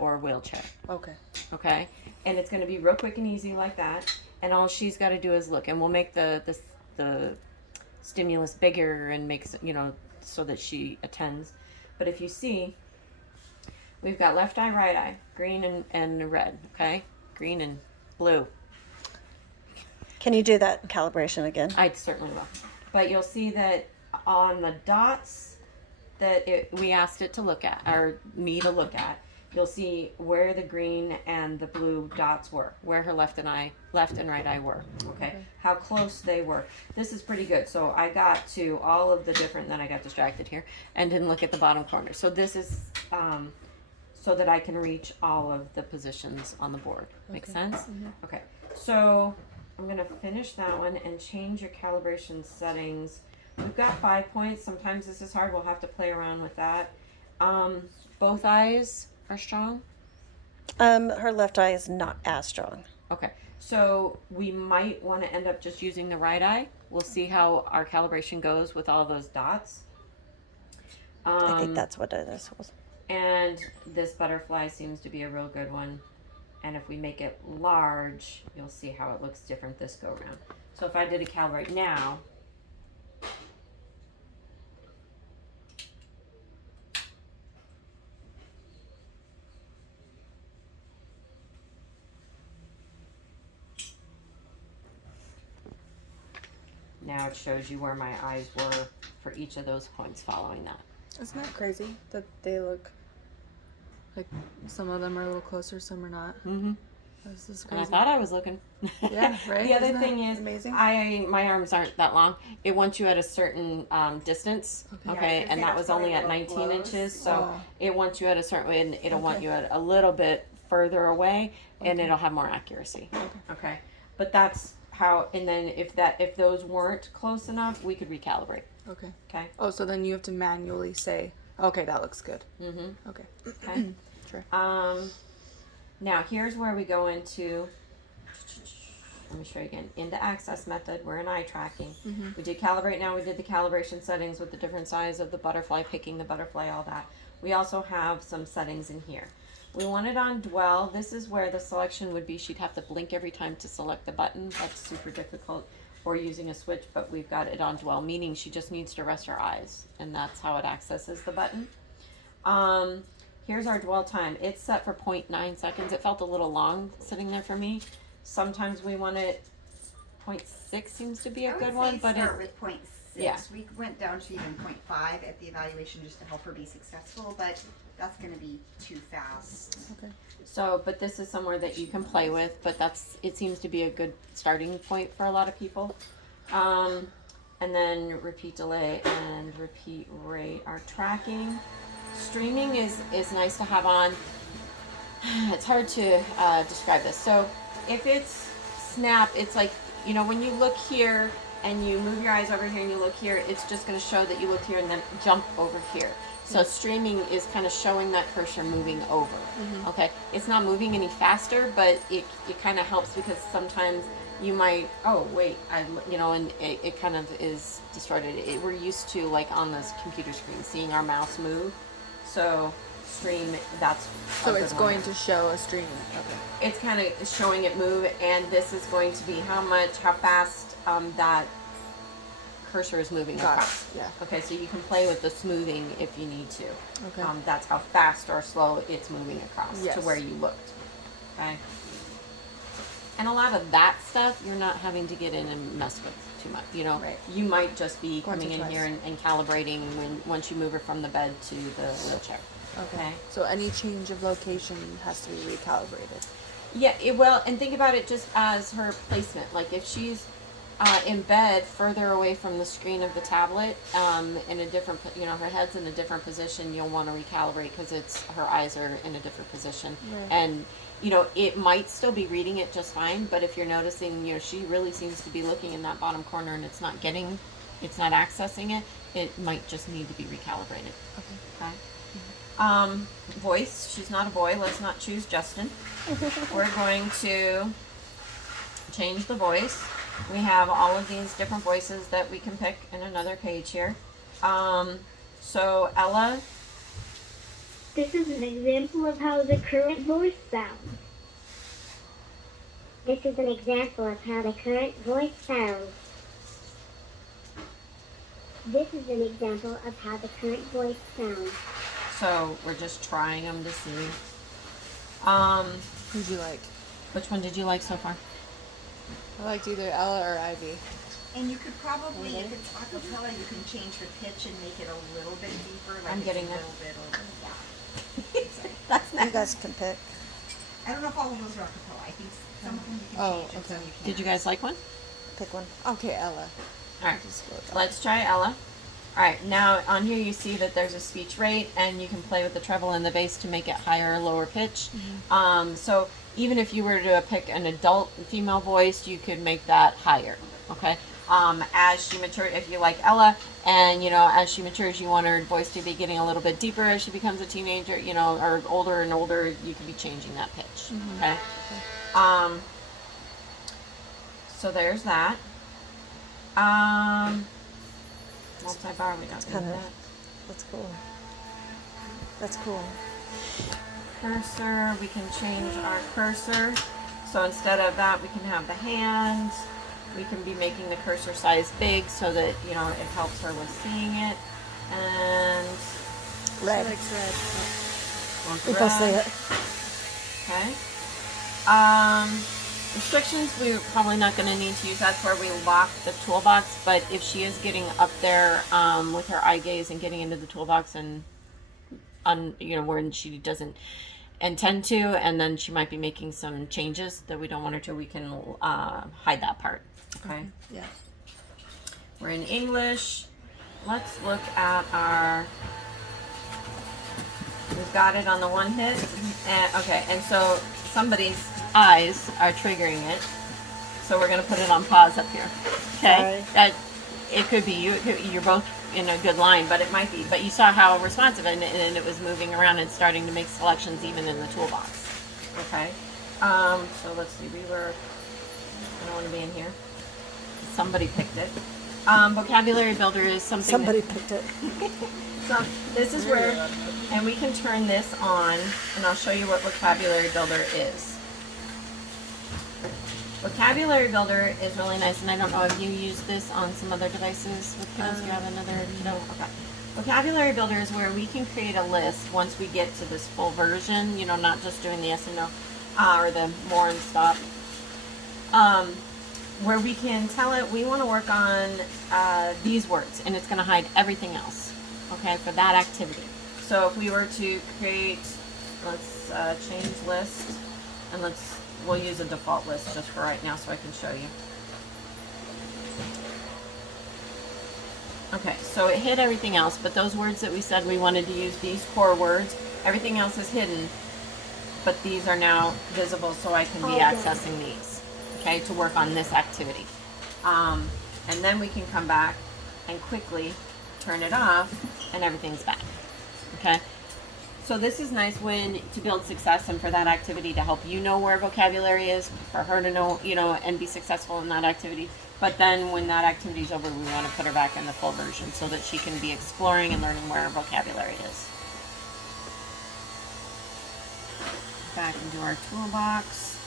or wheelchair. Okay. Okay, and it's going to be real quick and easy like that. And all she's got to do is look, and we'll make the stimulus bigger and makes so that she attends. But if you see, we've got left eye, right eye, green and red. Okay, green and blue. Can you do that calibration again? I certainly will. But you'll see that on the dots that we asked it to look at, or me to look at, you'll see where the green and the blue dots were, where her left and right eye were. Okay, how close they were. This is pretty good. So I got to all of the different, then I got distracted here and didn't look at the bottom corner. So this is so that I can reach all of the positions on the board. Make sense? Mm-hmm. Okay, so I'm going to finish that one and change your calibration settings. We've got 5 points. Sometimes this is hard. We'll have to play around with that. Both eyes are strong? Her left eye is not as strong. Okay, so we might want to end up just using the right eye. We'll see how our calibration goes with all those dots. I think that's what it is. And this butterfly seems to be a real good one. And if we make it large, you'll see how it looks different this go around. So if I did a calibrate now, now it shows you where my eyes were for each of those points following that. Isn't that crazy that they look like some of them are a little closer, some are not? Mm-hmm. This is And crazy. I thought I was looking. Yeah, right? The other Isn't thing that is, amazing? my arms aren't that long. It wants you at a certain distance, okay, Yeah, and that was only at 19 inches, so it wants you at a certain way, and it'll want you at a little bit further away, and it'll have more accuracy. Okay, but that's how. And then if those weren't close enough, we could recalibrate. Okay. Okay. Oh, so then you have to manually say, okay, that looks good. Mm-hmm. Okay. Okay. Sure. Now here's where we go into. Let me show you again. Into access method, we're in eye tracking. Mm-hmm. We did calibrate now, we did the calibration settings with the different size of the butterfly, picking the butterfly, all that. We also have some settings in here. We want it on dwell. This is where the selection would be, she'd have to blink every time to select the button. That's super difficult. Or using a switch, but we've got it on dwell, meaning she just needs to rest her eyes, and that's how it accesses the button. Here's our dwell time. It's set for 0.9 seconds. It felt a little long sitting there for me. Sometimes we want it 0.6 seems to be a good one, but start with 0.6. Yeah. We went down to even 0.5 at the evaluation just to help her be successful, but that's going to be too fast. Okay. so, but this is somewhere that you can play with, but it seems to be a good starting point for a lot of people. And then repeat delay and repeat rate are tracking. Streaming is nice to have on. It's hard to describe this. So if it's snap, it's like, when you look here and you move your eyes over here and you look here, it's just going to show that you looked here and then jump over here. So streaming is kind of showing that cursor moving over. Mm-hmm. Okay, it's not moving any faster, but it kind of helps because sometimes you might, and it kind of is distorted. We're used to, like on this computer screen, seeing our mouse move. So stream, that's So it's going to show a stream. Okay. It's kind of showing it move, and this is going to be how fast that cursor is moving Got across. it. Yeah. Okay, so you can play with the smoothing if you need to. Okay. That's how fast or slow it's moving across Yes. to where you looked. Okay. And a lot of that stuff you're not having to get in and mess with too much. Right. You might just be Once or coming in twice. here and calibrating once you move her from the bed to the wheelchair. Okay. So any change of location has to be recalibrated. Yeah, and think about it just as her placement. Like if she's in bed further away from the screen of the tablet, in a different, her head's in a different position, you'll want to recalibrate because her eyes are in a different position. Right. And, it might still be reading it just fine, but if you're noticing, she really seems to be looking in that bottom corner and it's not accessing it, it might just need to be recalibrated. Okay. Voice, she's not a boy, let's not choose Justin. We're going to change the voice. We have all of these different voices that we can pick in another page here. So Ella, This is an example of how the current voice sounds. This is an example of how the current voice sounds. This is an example of how the current voice sounds. So we're just trying them to see. Who'd you like? Which one did you like so far? I liked either Ella or Ivy. And you could probably, if it's acapella, you can change the pitch and make it a little bit deeper. Like I'm it's getting a there. little bit over. That's You guys can pick. I don't know if all of those are acapella. I think some of them you can Oh, change and okay. some you can't. Did you guys like one? Pick one. Okay, Ella. All right. Just go with that. Let's try Ella. All right, now on here you see that there's a speech rate, and you can play with the treble and the bass to make it higher or lower pitch. So even if you were to pick an adult female voice, you could make that higher. Okay. As she matures, if you like Ella, and as she matures, you want her voice to be getting a little bit deeper as she becomes a teenager, or older and older, you could be changing that pitch. Okay. So there's that. Multi-bar, we don't need Kinda- that. That's cool. That's cool. Cursor, we can change our cursor. So instead of that, we can have the hand. We can be making the cursor size big so that, it helps her with seeing it. And Red. She likes red. want We both see red. it. Okay. Restrictions, we're probably not going to need to use. That's where we lock the toolbox. But if she is getting up there with her eye gaze and getting into the toolbox and, where she doesn't intend to, and then she might be making some changes that we don't want her to, we can hide that part. Okay. Yeah. We're in English. Let's look at our. We've got it on the one hit. And, okay, and so somebody's eyes are triggering it. So we're going to put it on pause up here. Okay? Sorry. It could be you. You're both in a good line, but it might be. But you saw how responsive and it was moving around and starting to make selections even in the toolbox. Okay? So let's see. I don't want to be in here. Somebody picked it. Vocabulary Builder is something Somebody picked it. So this is where, and we can turn this on, and I'll show you what Vocabulary Builder is. Vocabulary Builder is really nice, and I don't know if you use this on some other devices with kids. You have another, no? Okay. Vocabulary Builder is where we can create a list once we get to this full version, not just doing the yes and no, or the more and stop. Where we can tell it we want to work on these words, and it's going to hide everything else, okay, for that activity. So if we were to create, let's change list, and we'll use a default list just for right now so I can show you. Okay, so it hid everything else, but those words that we said we wanted to use, these core words, everything else is hidden, but these are now visible so I can be accessing these, okay, to work on this activity. And then we can come back and quickly turn it off and everything's back, okay? So this is nice to build success and for that activity to help you know where vocabulary is, for her to know, and be successful in that activity. But then when that activity is over, we want to put her back in the full version so that she can be exploring and learning where her vocabulary is. Back into our toolbox.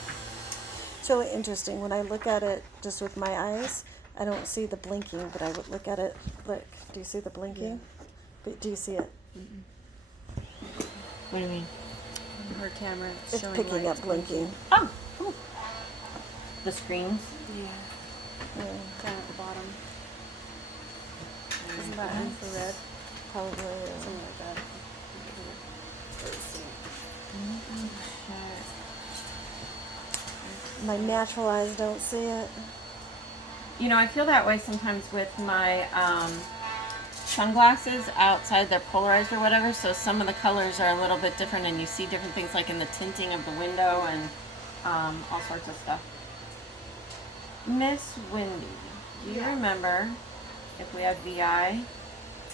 It's really interesting. When I look at it just with my eyes, I don't see the blinking, but I would look at it. Look, do you see the blinking? But do you see it? What do you mean? Her camera It's showing picking lights up blinking. Oh, cool. The screens. Yeah, Yeah, down at the bottom. Isn't that infrared? probably. Something like that. My natural eyes don't see it. I feel that way sometimes with my sunglasses outside. They're polarized or whatever, so some of the colors are a little bit different and you see different things like in the tinting of the window and all sorts of stuff. Miss Wendy, do you remember if we have VI?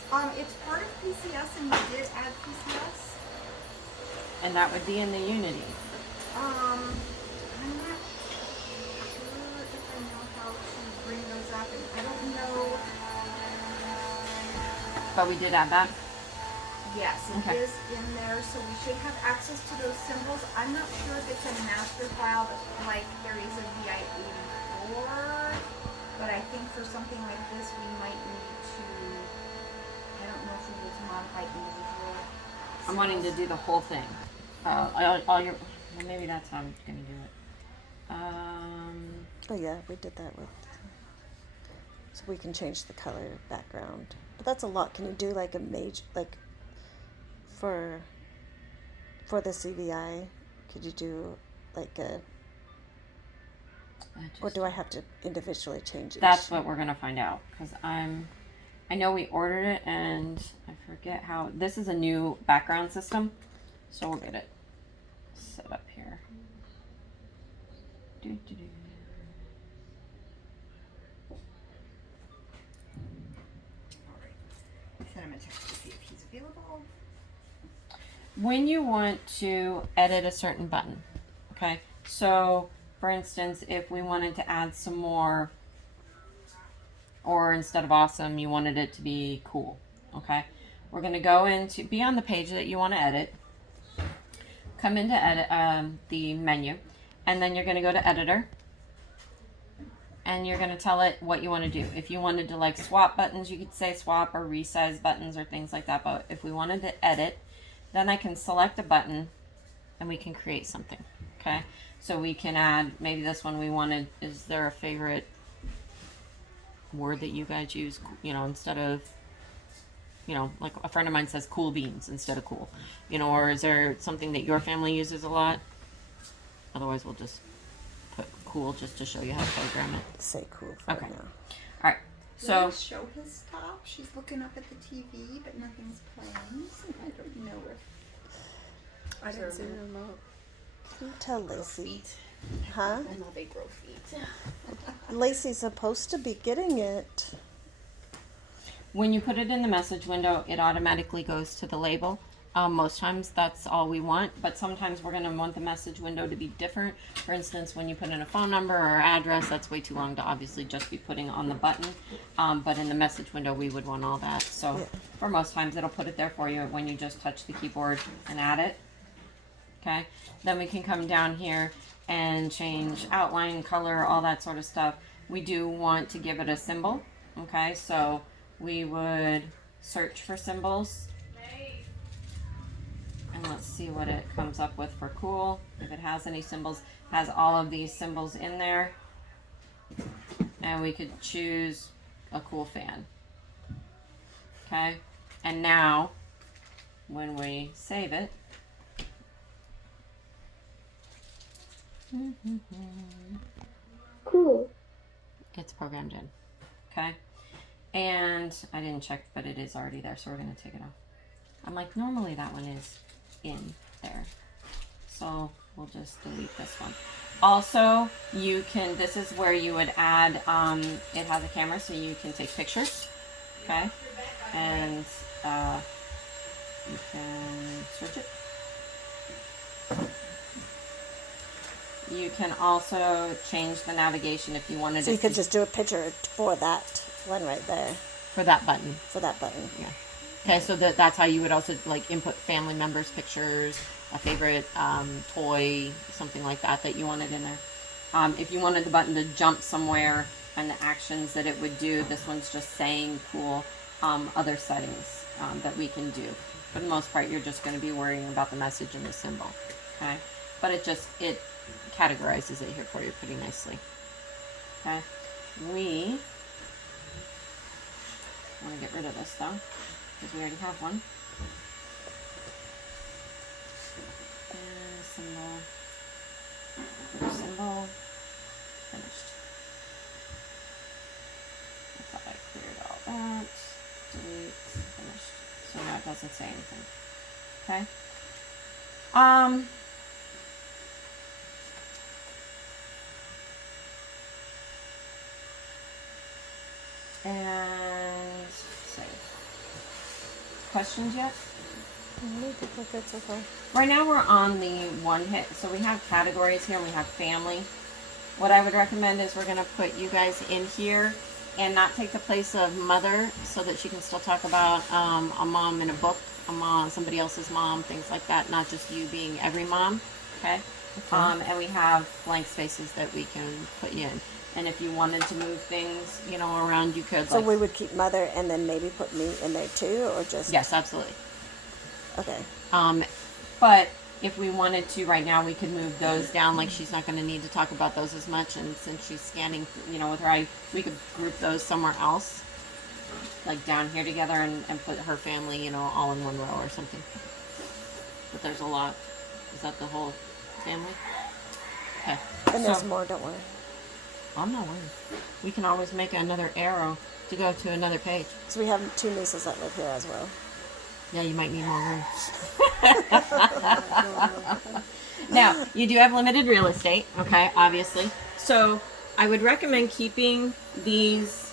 It's part of PCS and we did add PCS. And that would be in the Unity. I'm not sure if I know how to bring those up, and I don't know. But we did add that. Yes, it Okay. is in there, so we should have access to those symbols. I'm not sure if it's in a master file, but like there is a VI 84. But I think for something like this, we might need to. I don't know if we need to modify individual. I'm wanting to symbols. do the whole thing. All your. Well, maybe that's how I'm gonna do it. Oh yeah, we did that with. So we can change the color background, but that's a lot. Can you do like a major like for the CVI? Could you do like a, or do I have to individually change each? That's what we're gonna find out, because I know we ordered it and I forget how. This is a new background system, so we'll get it set up here. Do. Send him a text to see if he's available. When you want to edit a certain button, okay? So, for instance, if we wanted to add some more, or instead of awesome, you wanted it to be cool, okay? We're gonna go into, be on the page that you want to edit, come into edit, the menu, and then you're gonna go to editor, and you're gonna tell it what you want to do. If you wanted to like swap buttons, you could say swap or resize buttons or things like that, but if we wanted to edit, then I can select a button and we can create something, okay? So we can add, maybe this one we wanted, is there a favorite word that you guys use, you know, instead of, you know, like a friend of mine says cool beans instead of cool, you know, or is there something that your family uses a lot? Otherwise we'll just put cool just to show you how to program it. Say cool for Okay. now. All right, so Lily, show his stop. She's looking up at the TV, but nothing's playing. So I don't know if. I didn't see the remote. Can you tell Lacey? Huh? I know they grow feet. Lacey's supposed to be getting it. When you put it in the message window, it automatically goes to the label. Most times that's all we want, but sometimes we're going to want the message window to be different. For instance, when you put in a phone number or address, that's way too long to obviously just be putting on the button. But in the message window, we would want all that. So Yeah. for most times, it'll put it there for you when you just touch the keyboard and add it. Okay, then we can come down here and change outline, color, all that sort of stuff. We do want to give it a symbol. Okay, so we would search for symbols. And let's see what it comes up with for cool. If it has any symbols, has all of these symbols in there. And we could choose a cool fan. Okay, and now when we save it, Cool. it's programmed in. Okay, and I didn't check, but it is already there, so we're gonna take it off. I'm like, normally that one is in there, so we'll just delete this one. Also, you can, this is where you would add, it has a camera so you can take pictures, okay, and you can search it. You can also change the navigation if you wanted So you it could to, just do a picture for that one right there, for that button. for that button. Yeah. Okay, so that's how you would also like input family members' pictures, a favorite toy, something like that that you wanted in there. If you wanted the button to jump somewhere and the actions that it would do, this one's just saying cool. Other settings that we can do. For the most part, you're just going to be worrying about the message and the symbol. Okay, but it categorizes it here for you pretty nicely. Okay, we want to get rid of this though, because we already have one. And symbol, finished. I thought I cleared all that. Delete, finished. So now it doesn't say anything. Okay. And save. Questions yet? I think we're good so far. Right now we're on the one hit, so we have categories here and we have family. What I would recommend is we're going to put you guys in here and not take the place of mother, so that she can still talk about a mom in a book a mom, somebody else's mom, things like that, not just you being every mom. Okay. And we have blank spaces that we can put you in. And if you wanted to move things, you know, around, you could. So like, we would keep mother and then maybe put me in there too, or just yes, absolutely. Okay. But if we wanted to right now, we could move those down. Like she's not going to need to talk about those as much. And since she's scanning, you know, with her eye, we could group those somewhere else, like down here together, and put her family, you know, all in one row or something. But there's a lot. Is that the whole family? Okay. And there's So- more, don't worry. I'm not worried. We can always make another arrow to go to another page. So we have 2 nieces that live here as well. Yeah, you might need more room. Now, you do have limited real estate, okay, obviously. So I would recommend keeping these